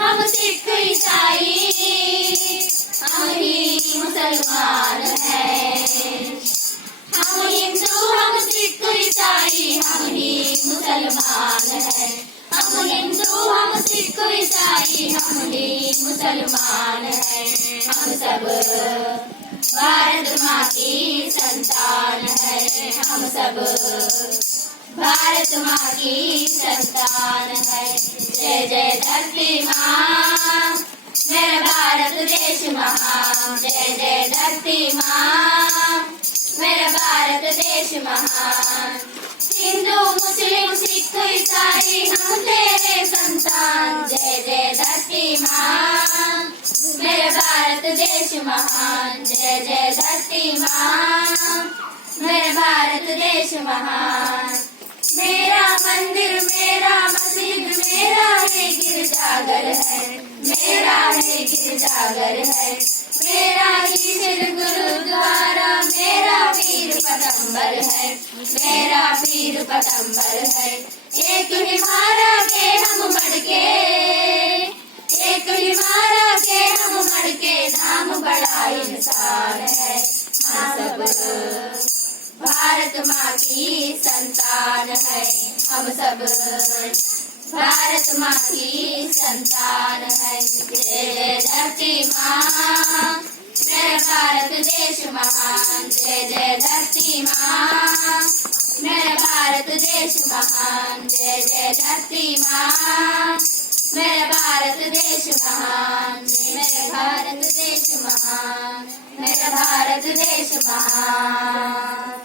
हम सिख ईसाई, हम ही मुसलमान हैं। हम हिंदू, हम सिख ईसाई, हम ही मुसलमान हैं। हम हिंदू, हम सिख ईसाई, हम ही मुसलमान हैं। हम सब भारत माँ की संतान है। हम सब भारत माँ की संतान है। जय जय धरती माँ, मेरा भारत देश महान। जय जय धरती माँ, मेरा भारत देश महान। हिंदू मुस्लिम सिख ईसाई, हम तेरे संतान। जय जय धरती माँ, मेरा भारत देश महान। जय जय धरती माँ, मेरा भारत देश महान। मेरा मंदिर, मेरा मस्जिद, मेरा है गिरजाघर है। मेरा है गिरजाघर है। मेरा ही सिर गुरुद्वारा, मेरा पीर पैगंबर है। मेरा पीर पैगंबर है। एक ही मारा के हम मड़के, एक ही मारा के हम मड़के, नाम बड़ा इंसान है। हम सब भारत माँ की संतान है। हम सब भारत माँ की संतान है। जय जय धरती माँ, मेरा भारत देश महान। जय जय धरती माँ, मेरा भारत देश महान। जय जय धरती माँ, मेरा भारत देश महान। मेरा भारत देश महान, मेरा भारत देश महान।